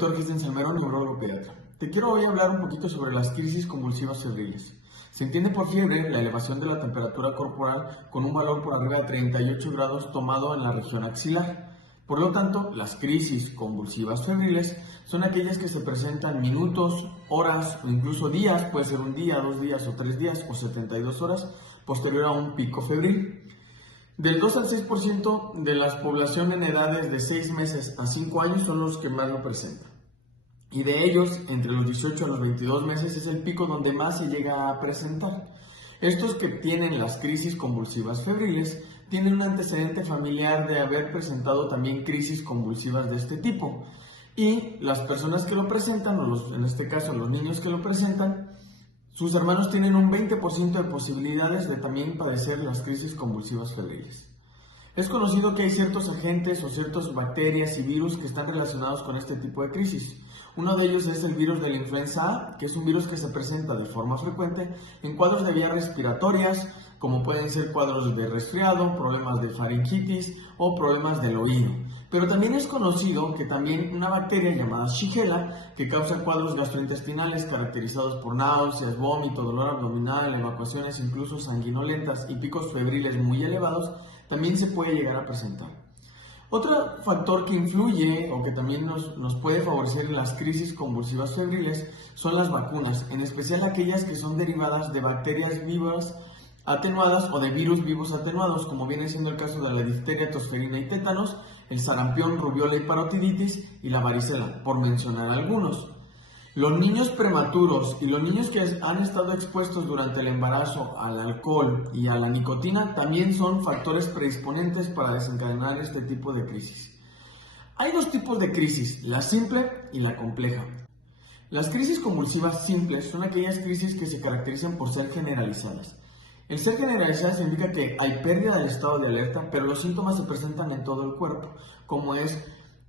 doctor Cristian Salmerón, neurólogo pediatra. Te quiero hoy hablar un poquito sobre las crisis convulsivas febriles. Se entiende por fiebre la elevación de la temperatura corporal con un valor por arriba de 38 grados tomado en la región axilar. Por lo tanto, las crisis convulsivas febriles son aquellas que se presentan minutos, horas o incluso días, puede ser un día, 2 días o 3 días o 72 horas posterior a un pico febril. Del 2 al 6% de la población en edades de 6 meses a 5 años son los que más lo presentan. Y de ellos, entre los 18 a los 22 meses es el pico donde más se llega a presentar. Estos que tienen las crisis convulsivas febriles tienen un antecedente familiar de haber presentado también crisis convulsivas de este tipo. Y las personas que lo presentan, o en este caso los niños que lo presentan, sus hermanos tienen un 20% de posibilidades de también padecer las crisis convulsivas febriles. Es conocido que hay ciertos agentes o ciertas bacterias y virus que están relacionados con este tipo de crisis. Uno de ellos es el virus de la influenza A, que es un virus que se presenta de forma frecuente en cuadros de vías respiratorias, como pueden ser cuadros de resfriado, problemas de faringitis o problemas del oído. Pero también es conocido que también una bacteria llamada Shigella, que causa cuadros gastrointestinales caracterizados por náuseas, vómito, dolor abdominal, evacuaciones incluso sanguinolentas y picos febriles muy elevados, también se puede llegar a presentar. Otro factor que influye o que también nos puede favorecer en las crisis convulsivas febriles son las vacunas, en especial aquellas que son derivadas de bacterias vivas atenuadas o de virus vivos atenuados, como viene siendo el caso de la difteria, tosferina y tétanos, el sarampión, rubiola y parotiditis y la varicela, por mencionar algunos. Los niños prematuros y los niños que han estado expuestos durante el embarazo al alcohol y a la nicotina también son factores predisponentes para desencadenar este tipo de crisis. Hay dos tipos de crisis, la simple y la compleja. Las crisis convulsivas simples son aquellas crisis que se caracterizan por ser generalizadas. El ser generalizada significa que hay pérdida del estado de alerta, pero los síntomas se presentan en todo el cuerpo, como es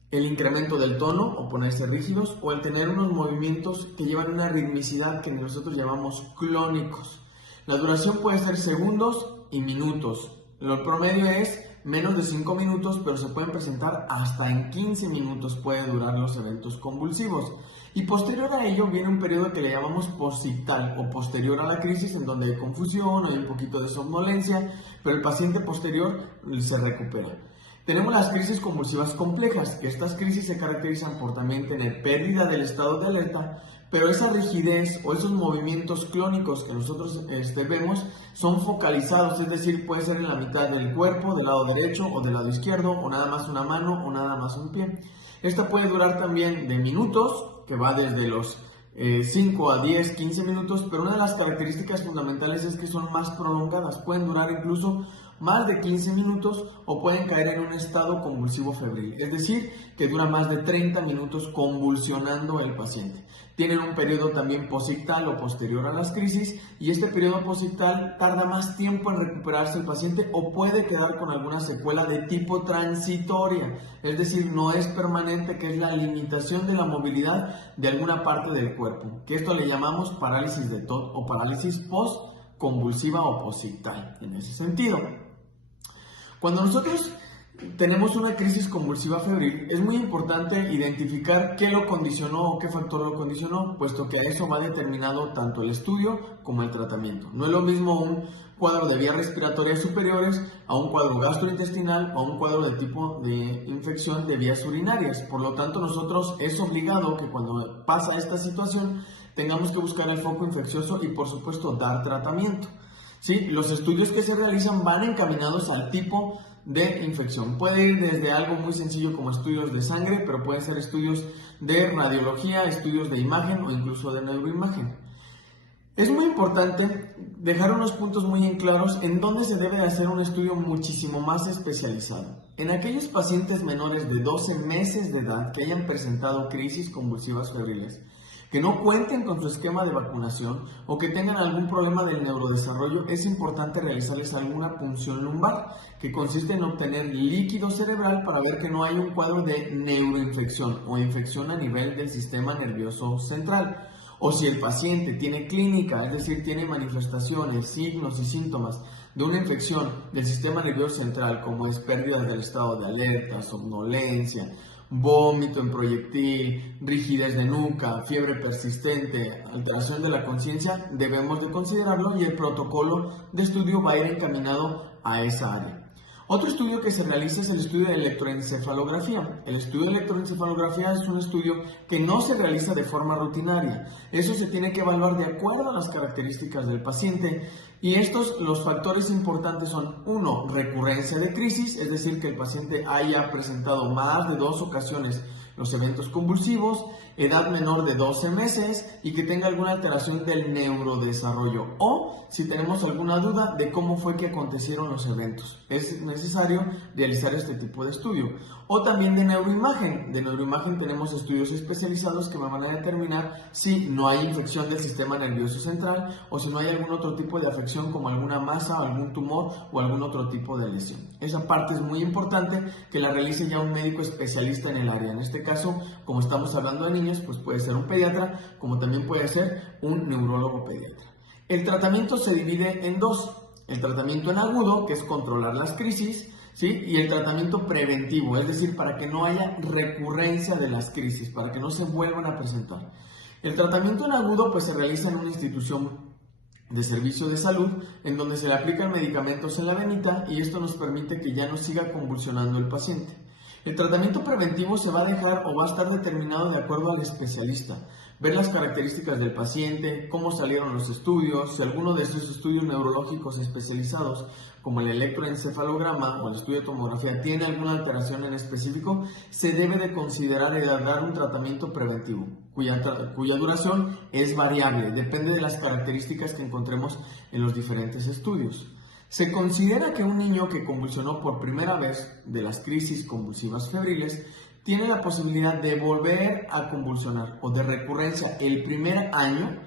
el incremento del tono o ponerse rígidos o el tener unos movimientos que llevan una ritmicidad que nosotros llamamos clónicos. La duración puede ser segundos y minutos. Lo promedio es menos de 5 minutos, pero se pueden presentar hasta en 15 minutos puede durar los eventos convulsivos. Y posterior a ello viene un periodo que le llamamos posictal o posterior a la crisis, en donde hay confusión, hay un poquito de somnolencia, pero el paciente posterior se recupera. Tenemos las crisis convulsivas complejas. Estas crisis se caracterizan por también tener pérdida del estado de alerta, pero esa rigidez o esos movimientos clónicos que nosotros vemos son focalizados, es decir, puede ser en la mitad del cuerpo, del lado derecho o del lado izquierdo, o nada más una mano o nada más un pie. Esta puede durar también de minutos, que va desde los 5 a 10, 15 minutos, pero una de las características fundamentales es que son más prolongadas, pueden durar incluso más de 15 minutos o pueden caer en un estado convulsivo febril, es decir, que dura más de 30 minutos convulsionando el paciente. Tienen un periodo también posictal o posterior a las crisis y este periodo posictal tarda más tiempo en recuperarse el paciente o puede quedar con alguna secuela de tipo transitoria, es decir, no es permanente, que es la limitación de la movilidad de alguna parte del cuerpo, que esto le llamamos parálisis de TOT o parálisis postconvulsiva o posictal en ese sentido. Cuando nosotros tenemos una crisis convulsiva febril, es muy importante identificar qué lo condicionó o qué factor lo condicionó, puesto que a eso va determinado tanto el estudio como el tratamiento. No es lo mismo un cuadro de vías respiratorias superiores a un cuadro gastrointestinal o un cuadro de tipo de infección de vías urinarias. Por lo tanto, nosotros es obligado que cuando pasa esta situación tengamos que buscar el foco infeccioso y, por supuesto, dar tratamiento. ¿Sí? Los estudios que se realizan van encaminados al tipo de infección. Puede ir desde algo muy sencillo como estudios de sangre, pero pueden ser estudios de radiología, estudios de imagen o incluso de neuroimagen. Es muy importante dejar unos puntos muy en claros en dónde se debe hacer un estudio muchísimo más especializado. En aquellos pacientes menores de 12 meses de edad que hayan presentado crisis convulsivas febriles, que no cuenten con su esquema de vacunación o que tengan algún problema del neurodesarrollo, es importante realizarles alguna punción lumbar, que consiste en obtener líquido cerebral para ver que no hay un cuadro de neuroinfección o infección a nivel del sistema nervioso central. O si el paciente tiene clínica, es decir, tiene manifestaciones, signos y síntomas de una infección del sistema nervioso central, como es pérdida del estado de alerta, somnolencia, vómito en proyectil, rigidez de nuca, fiebre persistente, alteración de la conciencia, debemos de considerarlo y el protocolo de estudio va a ir encaminado a esa área. Otro estudio que se realiza es el estudio de electroencefalografía. El estudio de electroencefalografía es un estudio que no se realiza de forma rutinaria. Eso se tiene que evaluar de acuerdo a las características del paciente. Y los factores importantes son: 1, recurrencia de crisis, es decir, que el paciente haya presentado más de 2 ocasiones los eventos convulsivos, edad menor de 12 meses y que tenga alguna alteración del neurodesarrollo, o si tenemos alguna duda de cómo fue que acontecieron los eventos. Es necesario realizar este tipo de estudio. O también de neuroimagen. De neuroimagen tenemos estudios especializados que van a determinar si no hay infección del sistema nervioso central o si no hay algún otro tipo de afección como alguna masa, algún tumor o algún otro tipo de lesión. Esa parte es muy importante que la realice ya un médico especialista en el área. En este caso, como estamos hablando de niños, pues puede ser un pediatra, como también puede ser un neurólogo pediatra. El tratamiento se divide en 2. El tratamiento en agudo, que es controlar las crisis, ¿sí? Y el tratamiento preventivo, es decir, para que no haya recurrencia de las crisis, para que no se vuelvan a presentar. El tratamiento en agudo pues se realiza en una institución de servicio de salud en donde se le aplican medicamentos en la venita y esto nos permite que ya no siga convulsionando el paciente. El tratamiento preventivo se va a dejar o va a estar determinado de acuerdo al especialista. Ver las características del paciente, cómo salieron los estudios, si alguno de estos estudios neurológicos especializados, como el electroencefalograma o el estudio de tomografía, tiene alguna alteración en específico, se debe de considerar y dar un tratamiento preventivo, cuya duración es variable, depende de las características que encontremos en los diferentes estudios. Se considera que un niño que convulsionó por primera vez de las crisis convulsivas febriles tiene la posibilidad de volver a convulsionar o de recurrencia el primer año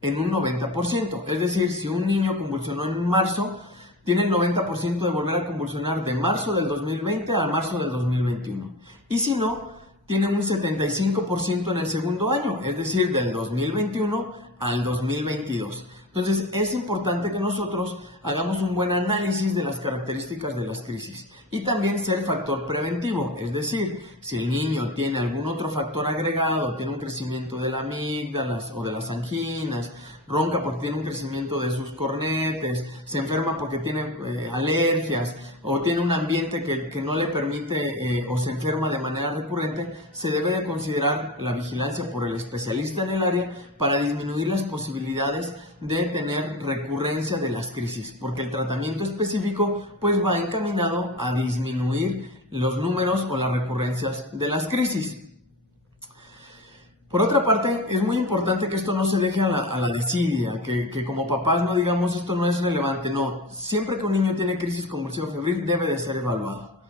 en un 90%. Es decir, si un niño convulsionó en marzo, tiene el 90% de volver a convulsionar de marzo del 2020 a marzo del 2021. Y si no, tiene un 75% en el segundo año, es decir, del 2021 al 2022. Entonces es importante que nosotros hagamos un buen análisis de las características de las crisis y también ser factor preventivo, es decir, si el niño tiene algún otro factor agregado, tiene un crecimiento de las amígdalas o de las anginas, ronca porque tiene un crecimiento de sus cornetes, se enferma porque tiene alergias o tiene un ambiente que no le permite o se enferma de manera recurrente, se debe de considerar la vigilancia por el especialista en el área para disminuir las posibilidades de tener recurrencia de las crisis, porque el tratamiento específico pues va encaminado a disminuir los números o las recurrencias de las crisis. Por otra parte, es muy importante que esto no se deje a la desidia, que como papás no digamos esto no es relevante, no. Siempre que un niño tiene crisis convulsiva febril debe de ser evaluado.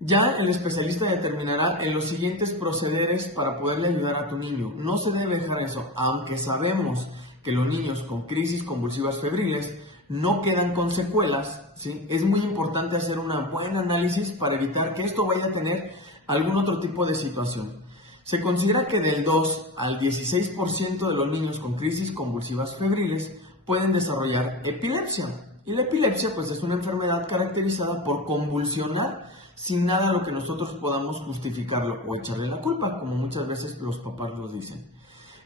Ya el especialista determinará en los siguientes procederes para poderle ayudar a tu niño. No se debe dejar eso, aunque sabemos que los niños con crisis convulsivas febriles no quedan con secuelas, ¿sí? Es muy importante hacer un buen análisis para evitar que esto vaya a tener algún otro tipo de situación. Se considera que del 2 al 16% de los niños con crisis convulsivas febriles pueden desarrollar epilepsia. Y la epilepsia pues es una enfermedad caracterizada por convulsionar sin nada a lo que nosotros podamos justificarlo o echarle la culpa, como muchas veces los papás nos dicen.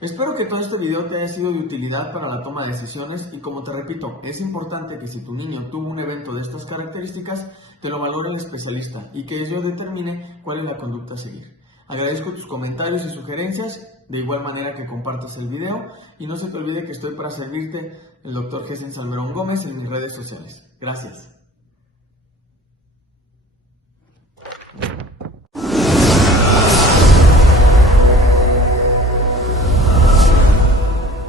Espero que todo este video te haya sido de utilidad para la toma de decisiones y como te repito, es importante que si tu niño tuvo un evento de estas características, te lo valore el especialista y que ello determine cuál es la conducta a seguir. Agradezco tus comentarios y sugerencias, de igual manera que compartas el video y no se te olvide que estoy para servirte, el Dr. Gessen Salmerón Gómez, en mis redes sociales. Gracias.